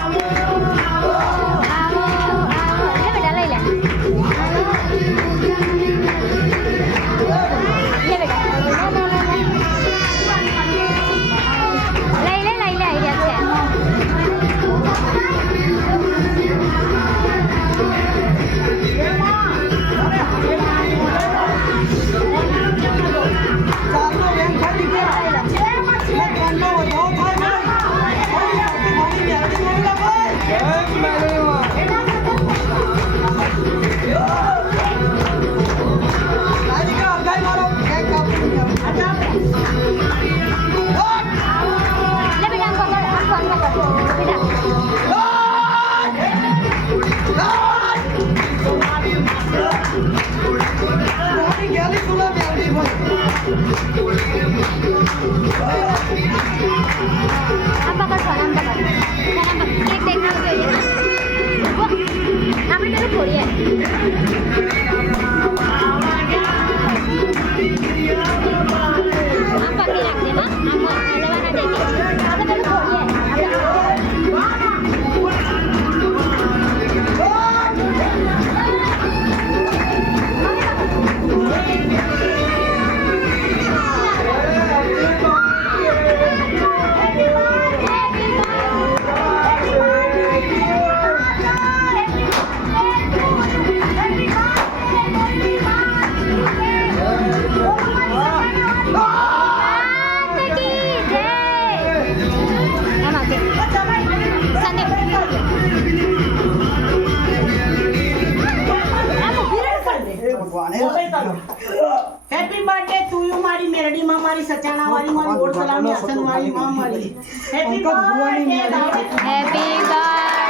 આવો ભગવાન. Happy birthday to you મારી મેરડીમાં મારી સચાણા વાળી મારી ઓડ સલામી વાળી માં મારી. હેપી બર્થડે હેપી બર્થડે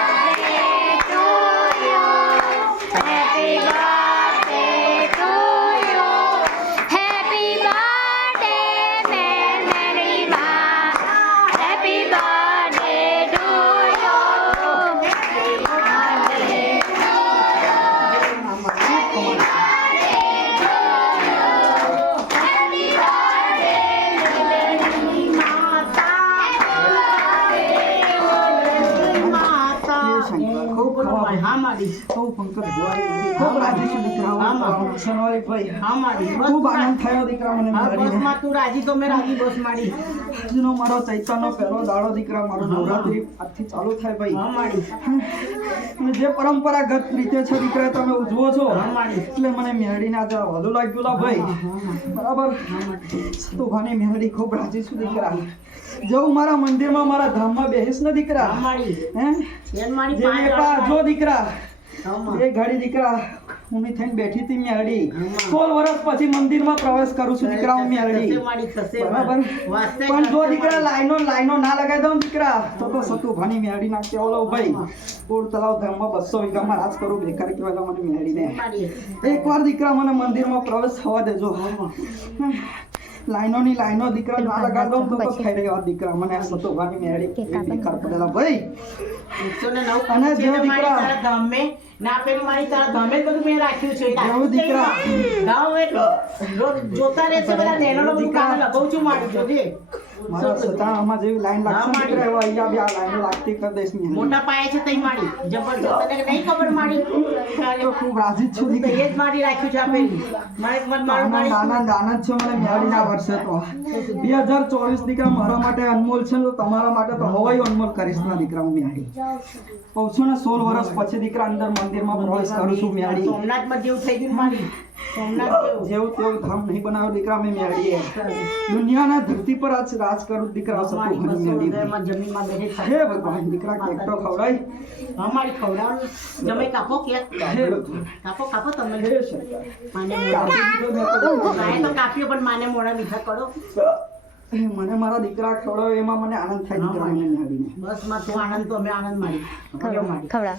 હા મારી. સૌ પંકજ. સનવારી ભાઈ. હા મારી. થયો દીકરા મને. તું રાજી તો મેં રાજી બસ મારી. આજનો મારો ચૈતનનો પહેલો દાડો દીકરા મારો નવરાત્રી આજથી ચાલુ થાય ભાઈ. હા મારી. જે પરંપરાગત રીતે છે દીકરા તમે ઉજવો છો. એટલે મને મેળડીને આજે વધુ લાગ્યું લા ભાઈ. બરાબર? તું સતુભાની મેળડી ખૂબ રાજી છું દીકરા. જવું મારા મંદિરમાં મારા ધામમાં બેહીશ ને દીકરા. જે દીકરા. એ ઘડી દીકરા હું થઈને બેઠી હતી મેળડી સોળ વર્ષ પછી મંદિરમાં પ્રવેશ કરું છું દીકરા હું થશે મેળડી મારી, થશે બરાબર? પણ જો દીકરા લાઈનો લાઈનો ના લગાવી દઉં દીકરા. તો તો સતુ ભાની મેળડી ના કેવો ભાઈ? કુળ તલાવ ધામમાં બસો વીઘામાં રાજ કરું બેકાર કહેવાય મને મેળડીને મારી. એકવાર દીકરા મને મંદિરમાં પ્રવેશ થવા દેજો. લાઈનોની લાઈનો દીકરા ના લગાડો તો તો થઈ રહ્યો. આ દીકરા મને આ સતુ ભાની મેળડી બેકાર પડેલા ભાઈ. એકસો ને નવ અને જો દીકરા- ધામે ના પેલું મારી તારા ધામે જ બધું મેં રાખ્યું છે. જો દીકરા. ધામ એટલો રો- જોતા રહેશે બધા નેનો નું કામ લગાવું છું મારી જોજે. મારા સતાણામાં જેવી લાઈન લાગશે ને દીકરા અહીંયા બી આ લાઈનો લાગતી કરી દઈશ મેં. મોટા પાયે છે તઈ મારી. જબરજસ્ત તને નહીં ખબર મારી. તો ખૂબ રાજી છું તો એ જ મારી રાખ્યું છે આ મારે મત મારું મારી આનંદ આનંદ છે મને મેળવીના વર્ષે તો. બે હજાર ચોવીસ દીકરા મારા માટે અનમોલ છે તો તમારા માટે તો હવાઈ અનમોલ કરીશ ના દીકરા હું મેળી. કહું છું ને સોળ વર્ષ પછી દીકરા અંદર મંદિરમાં પ્રવેશ કરું છું મેળી. સોમનાથમાં જેવું થઈ ગયું મારી. જેવું. જેવું તેવું ધામ નહીં બનાવ્યું દીકરા મેં મેળવીએ દુનિયાના ધરતી પર આજ રાજ કરું દીકરા સતો બસો મેળવી. હે ભગવાન દીકરા કેક તો ખવડાય. અમારી ખવડાવ. જમે કાપો કે હે કાપો કાપો તમે. હે. માને તો કાપ્યો પણ માને મોડા મીઠા કરો. મને મારા દીકરા ખવડાવે એમાં મને આનંદ થાય દીકરા મેળવીને. બસમાં તું આનંદ તો અમે આનંદ મારી. ખવડાવ.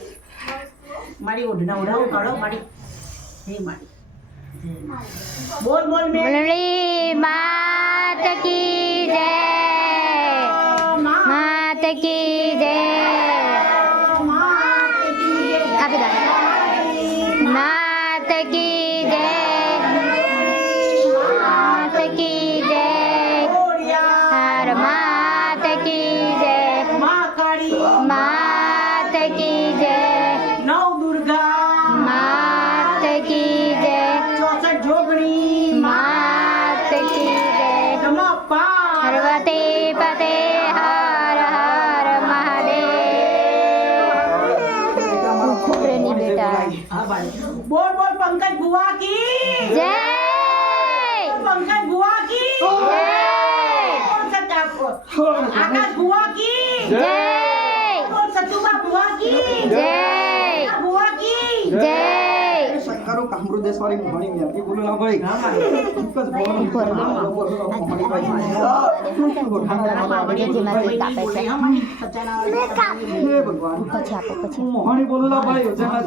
મારી ઓઢના ઓઢાવો કાઢો મારી. હે મારી. બોલ બોલ મુરલી માત કી જય માત કી જય. પાર ભાઈ જેમાંથી કાપે છે. હે ભગવાન પછી આપો પછી. મોહણી બોલો ના ભાઈ યોજના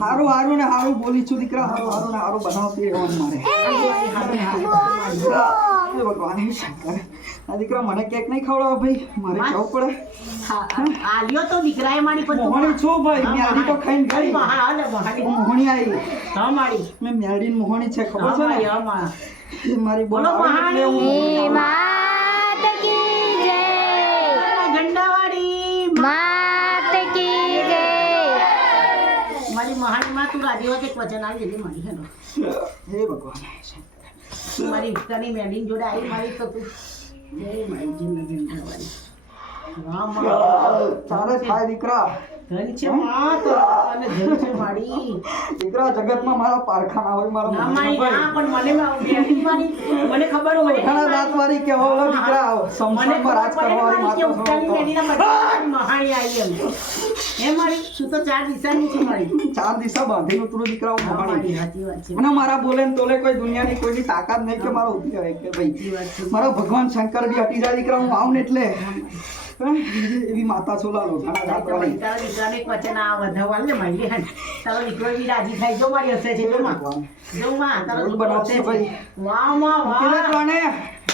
હારું હારું ને હારું બોલી છું દીકરા હારું હારું ને હારું બનાવતી રહેવાનું મારે. ભગવાન શંકર આ દીકરા મને કેક નહીં ખવડાવો ભાઈ. મારે જવું પડે. આલ્યો તો દીકરાએ મારી પર મોહણી છું ભાઈ. મેળી તો ખાઈને ગઈ. હા, હાલે, મોહણી. આવી. હા, મારી. મેં મેળી મોહણી છે ખબર છે ને? હા, મારી. મારી. બોલો મોહણી. માત કી જય. ગંડાવાડી માત કી જય. મારી મહાણીમાં તું રાજી કે એક વચન આવી જતી મારી. હે ભગવાન. તું મારી ઉતાની મેડીન જોડે આવી મારી તો તું જય મારી ઝંડાવાળી. વાહ, તારે થાય દીકરા. ધન છે? તો અને ધન છે દીકરા જગતમાં મારા પારખાના હોય મારા ના મોહણી ના પણ મને ખબર હોય. ઘણા દીકરા રાજ કરવાની બધા મહાણી આવી એમ. હે મારી તું તો ચાર દિશાની છે મારી. ચાર દિશા બાંધીને મોહણી અને બોલે ને તોલે કોઈ દુનિયાની કોઈની તાકાત નહીં કે મારો ઊભી રહે કે ભાઈ. મારા ભગવાન શંકર બી હટી જાય દીકરા હું આવું ને એટલે? એવી માતા છોલા લો ઘણા દાંતવાળી તારા દીકરાને એક વચન આ વધાવવા ને મારી. તારો દીકરો બી રાજી થાય જો મારી હસે છે જો માં જો માં તારો બનાવશે છે. ભાઈ. વાહમાં વાહ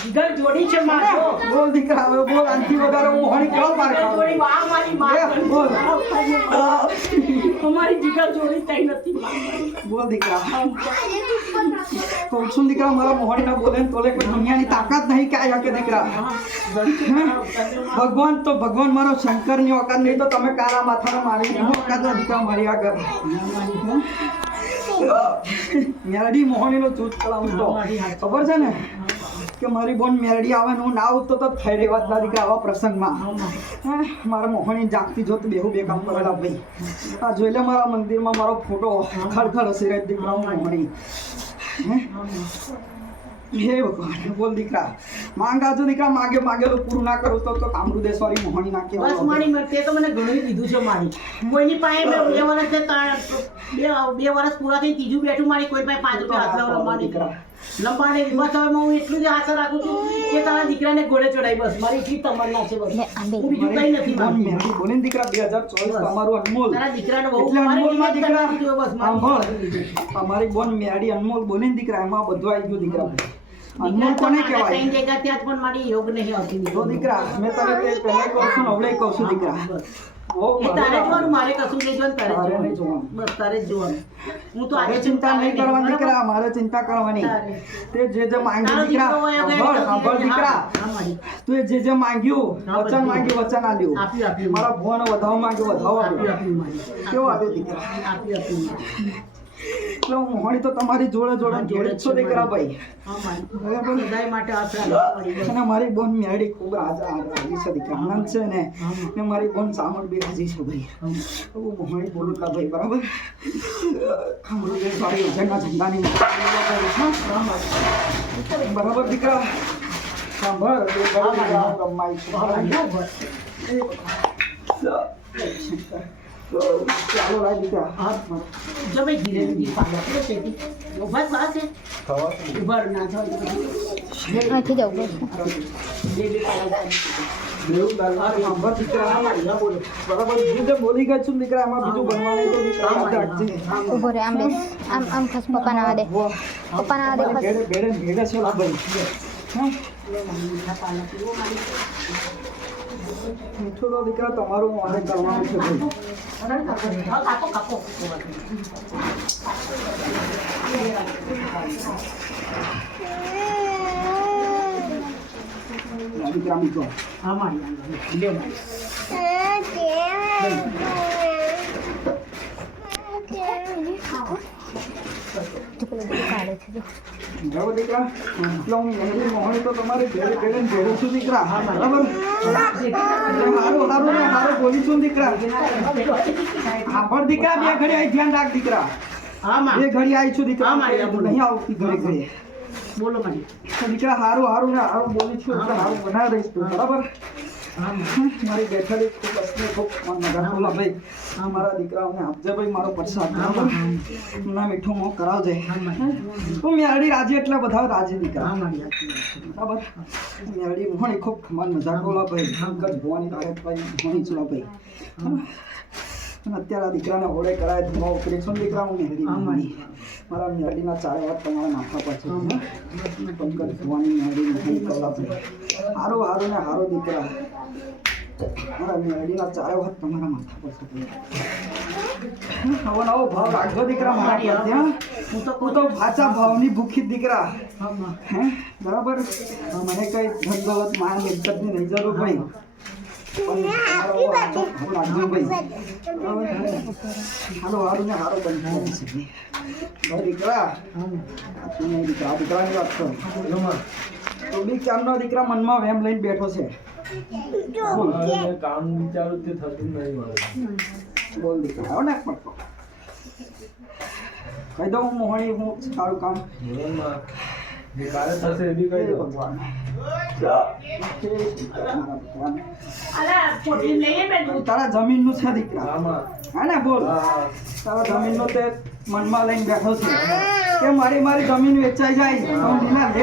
કોને? જોડી છે મારો બોલ દીકરા હવે બોલ આંથી વગર હું મોહણી કેવો પાર જીગર જોડી? વાહ મારી માં બોલ. અમારી જીગર જોડી થઈ નથી બોલ દીકરા. તો છું દીકરા મારા મોહણી ના બોલે તોલે કોઈ દુનિયાની તાકાત નહીં કે આયા કે દીકરા. ભગવાન તો ભગવાન મારો શંકરની ઓકાત નહીં તો તમે કાલા માથાના મારી ઓકાત ના દીકરા મારી આગળ. મેરડી મોહણી નો ચૂત કરાવું તો. ખબર છે ને? કે મારી બોન મેરડી આવે હું ના આવતો તો થઈ રહી વાત નથી દીકરા આવા પ્રસંગમાં. મારા મોહણી જાગતી જોત બેહુ બે કામ કરેલા ભાઈ. આ જોઈ લે મારા મંદિરમાં મારો ફોટો ખડખડ હસી રહી દીકરા મોહણી. હે? ભગવાન બોલ દીકરા. માંગા જો દીકરા માગે માગેલું પૂરું ના કરું તો તો કામરુદેશ્વરી મોહણી ના બસ કહેવાય મારી મેં- તે તો મને ઘણું દીધું છે મારી. કોઈની પાસે બે વર્ષ બે વર્ષ પૂરા થઈ ત્રીજું બેઠું મારી કોઈ પાસે પાંચ રૂપિયા હાથ લાવ દીકરા. લંબાણી બસ હું એટલું જ આશા રાખું છું કે તારા દીકરાને ઘોડે ચડાઈ બસ. મારી એટલી તમન્ના છે બસ. હું બીજું કઈ નથી બોન માંગતી. દીકરા બે હજાર ચોવીસ તમારું અનમોલ. તારા દીકરાને બહુ એટલે મારી અનમોલમાં મહેનત દીકરા બસ મારી. અમારી. બોન મેરડી અનમોલ બોલીને દીકરા એમાં બધું આવી ગયું દીકરા. અનમોલ કોને કહેવાય? ત્રણ જગ્યા ત્યાં પણ મારી યોગ નહીં આવતી. દીકરા મેં તને પહેલા કહું છું કહું છું દીકરા. એ તારે જોવાનું મારે કશું નહીં જોવાનું તારે તારે જોવાનું જોવાનું. બસ તારે જ જોવાનું હું તો આજે ચિંતા નહીં કરવાની? દીકરા મારે ચિંતા કરવાની તે જે જે માંગ્યું દીકરા સાંભળ. તું જે જે માંગ્યું વચન માંગ્યું વચન આપ્યું. મારા ભુવાનો વધાવો માંગ્યો વધાવો આપ્યું. કેવો આપ્યો દીકરા આપ્યું, આપ્યું મારી. એટલે મોહણી તો તમારી જોડે જોડે જોડે છો દીકરા ભાઈ. હા માટે આશરા અને મારી બોન મેળી ખૂબ રાજા છે દીકરા આનંદ છે ને? ને મારી બોન સામળ બી રાજી છે ભાઈ. હું મોહણી બોલું કા ભાઈ બરાબર? ખામડું જે સારી ઝંડાની બરાબર દીકરા? સાંભળ છું. ચાલો લાય દીકરા હાથમાં જમે ધીરે ધીરે પાડો પડે છે. ઊભા જ છે. ઊભા ના થાય. અહીંથી જવું બોલો. ગઈ છું દીકરા. એમાં બીજું બનવાનું ઊભો રહે આમ આમ આમ ખસ પપ્પા ના દે. પપ્પા ના દે ભેડે ભેડે ભેડે છે લા ભાઈ હા. મીઠા પાલા પીવો મારી મીઠું તો દીકરા તમારું મારે કરવાનું છે ભાઈ હા કાપો કાપો આ દીકરા મીઠો હા મારી હા લે મારી જો પેલો બધું કાઢે છે જો. બરાબર દીકરા. એટલે હું મહેરી મોહન તો તમારે ઘેરે ઘેરે ને છું દીકરા. બરાબર? હારું હારું ને દીકરા બોલી છું દીકરા. આભર દીકરા બે ઘડી આવી ધ્યાન રાખ દીકરા. બે મારી ઘડી આવી છું દીકરા. મારી. નહીં આવતી ઘરે ઘરે. બોલો મારી દીકરા હારું હારું ને હારું બોલી છું. હારું બનાવી દઈશું બરાબર? મારી બેઠેલી ખૂબ અસલી ખૂબ મન મજા બોલા ભાઈ આ મારા દીકરાઓને આપજે ભાઈ મારો પ્રસાદ ના મીઠું મોં કરાવજે. હા મેરડી રાજી એટલે બધા રાજી દીકરા. બરાબર? મેરડી મોહણી ખૂબ મન મજા બોલા ભાઈ પંકજ ભવાની ભાઈ મોહણી ચલા ભાઈ અને અત્યારે આ દીકરાને ઓળે કરાય તો ઓપરેશન દીકરા હું મેરડી મારી. મારા મેરડીના ચારે વાત તમારા નાખવા પર પંકજ ભવાની મેરડી મોહણી કલા ભાઈ. હારો હારો ને હારો દીકરા. મારા મેરડીના ચારે વાત તમારા માથા પર છે. નવો નવો ભાવ રાખજો દીકરા મારા ત્યાં હું? તો હું તો ભાચા ભાવની ભૂખી દીકરા. હે? બરાબર? મને કઈ દોલત માન નહીં જરૂર ભાઈ? હાલો હારું ને હારો દીકરા. દીકરા દીકરાની વાત કર. તો બી ચારનો દીકરા મનમાં વેમ લઈને બેઠો છે? કામ વિચારું તે થતું નહીં મારે બોલ દીકરા ને પડતો કહી દઉં હું મોહણી હું સારું કામ જે કાર્ય થશે એ બી કહી દો ભગવાન ભગવાન અલા પોટલી લઈને બે દૂધ તારા જમીનનું છે દીકરા. હા. ને બોલ તારા તારા નું તે મનમાં લઈને બેઠો છે કે મારી મારી જમીન વેચાઈ જાય.